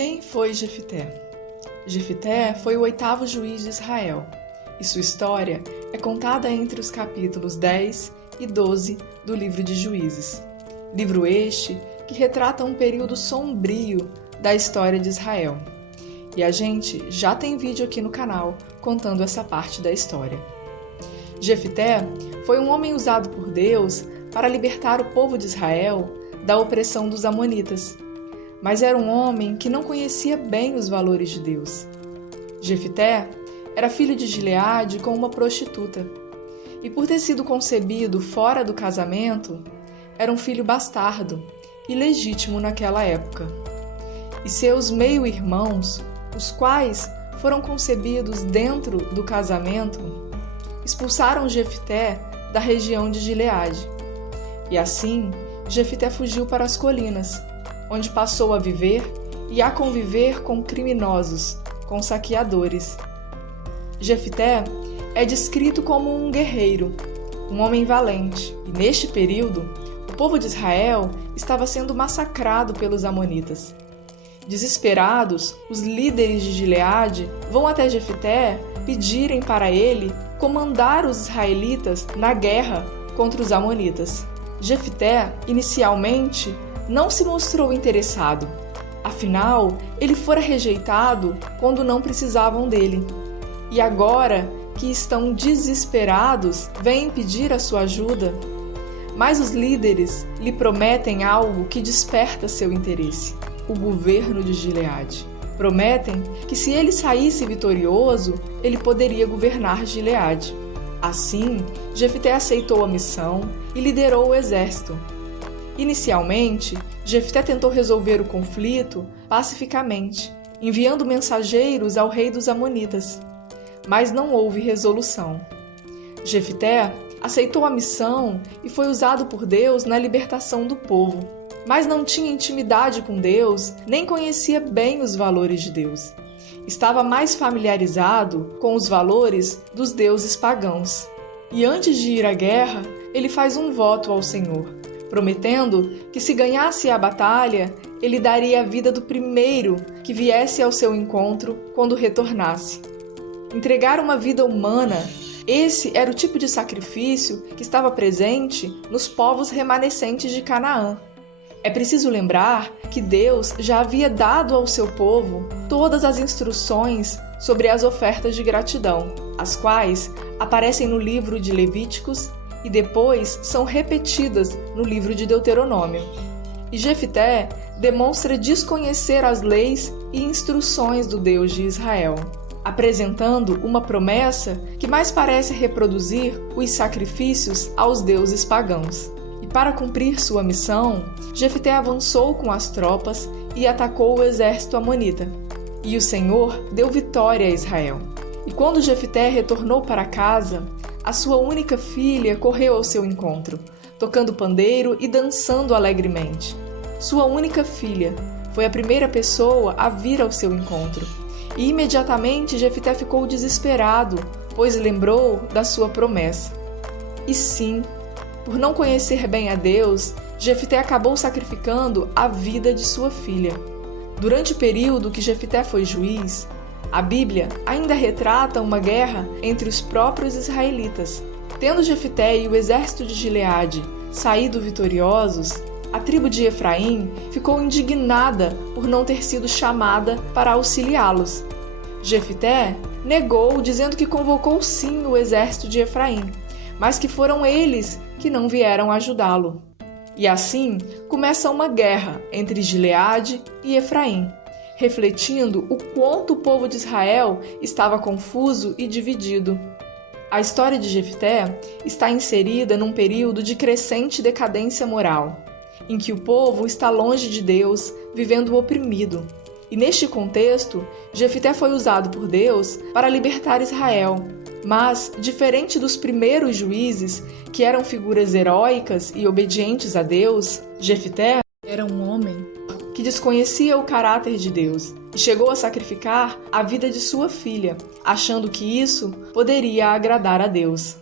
Quem foi Jefité? Jefité foi o 8º juiz de Israel, e sua história é contada entre os capítulos 10 e 12 do livro de Juízes. Livro este que retrata um período sombrio da história de Israel. E a gente já tem vídeo aqui no canal contando essa parte da história. Jefité foi um homem usado por Deus para libertar o povo de Israel da opressão dos amonitas, mas era um homem que não conhecia bem os valores de Deus. Jefité era filho de Gileade com uma prostituta, e por ter sido concebido fora do casamento, era um filho bastardo, ilegítimo naquela época. E seus meio-irmãos, os quais foram concebidos dentro do casamento, expulsaram Jefité da região de Gileade. E assim, Jefité fugiu para as colinas, onde passou a viver e a conviver com criminosos, com saqueadores. Jefité é descrito como um guerreiro, um homem valente, e neste período, o povo de Israel estava sendo massacrado pelos amonitas. Desesperados, os líderes de Gileade vão até Jefité pedirem para ele comandar os israelitas na guerra contra os amonitas. Jefité, inicialmente, não se mostrou interessado. Afinal, ele fora rejeitado quando não precisavam dele. E agora que estão desesperados, vêm pedir a sua ajuda. Mas os líderes lhe prometem algo que desperta seu interesse: o governo de Gileade. Prometem que se ele saísse vitorioso, ele poderia governar Gileade. Assim, Jefité aceitou a missão e liderou o exército. Inicialmente, Jefité tentou resolver o conflito pacificamente, enviando mensageiros ao rei dos amonitas, mas não houve resolução. Jefité aceitou a missão e foi usado por Deus na libertação do povo, mas não tinha intimidade com Deus, nem conhecia bem os valores de Deus. Estava mais familiarizado com os valores dos deuses pagãos. E antes de ir à guerra, ele faz um voto ao Senhor, prometendo que se ganhasse a batalha, ele daria a vida do primeiro que viesse ao seu encontro quando retornasse. Entregar uma vida humana, esse era o tipo de sacrifício que estava presente nos povos remanescentes de Canaã. É preciso lembrar que Deus já havia dado ao seu povo todas as instruções sobre as ofertas de gratidão, as quais aparecem no livro de Levíticos e depois são repetidas no livro de Deuteronômio. E Jefité demonstra desconhecer as leis e instruções do Deus de Israel, apresentando uma promessa que mais parece reproduzir os sacrifícios aos deuses pagãos. E para cumprir sua missão, Jefité avançou com as tropas e atacou o exército amonita. E o Senhor deu vitória a Israel. E quando Jefité retornou para casa, a sua única filha correu ao seu encontro, tocando pandeiro e dançando alegremente. Sua única filha foi a primeira pessoa a vir ao seu encontro. E imediatamente Jefité ficou desesperado, pois lembrou da sua promessa. E sim, por não conhecer bem a Deus, Jefité acabou sacrificando a vida de sua filha. Durante o período que Jefité foi juiz, a Bíblia ainda retrata uma guerra entre os próprios israelitas. Tendo Jefité e o exército de Gileade saído vitoriosos, a tribo de Efraim ficou indignada por não ter sido chamada para auxiliá-los. Jefité negou, dizendo que convocou sim o exército de Efraim, mas que foram eles que não vieram ajudá-lo. E assim começa uma guerra entre Gileade e Efraim, refletindo o quanto o povo de Israel estava confuso e dividido. A história de Jefité está inserida num período de crescente decadência moral, em que o povo está longe de Deus, vivendo oprimido. E neste contexto, Jefité foi usado por Deus para libertar Israel. Mas, diferente dos primeiros juízes, que eram figuras heróicas e obedientes a Deus, Jefité era um homem que desconhecia o caráter de Deus e chegou a sacrificar a vida de sua filha, achando que isso poderia agradar a Deus.